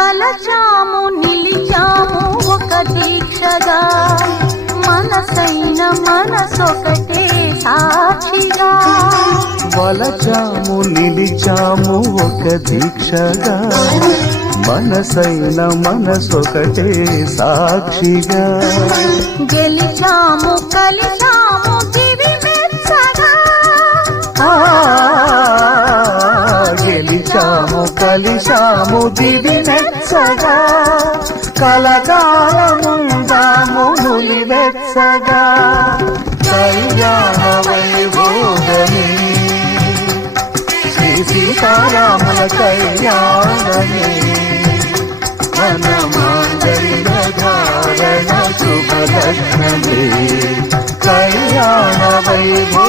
వలచాము నిలిచాము ఒక దీక్షగా మనసైన మనసొకటే సాక్షిగా వలచాము నిలిచాము ఒక దీక్షగా మనసైన మనసొకటే సాక్షిగా గెలిచాము కలిచాము దివి మెచ్చగా గెలిచాము కలిశాము దివి మెచ్చగా కలకాలముందాము నులివెచ్చగా కళ్యాణ వైభోగమే శ్రీ సీతారాముల కళ్యాణమే మన మాంగళ్య ధారణ శుభలగ్నమే కళ్యాణ వైభోగమే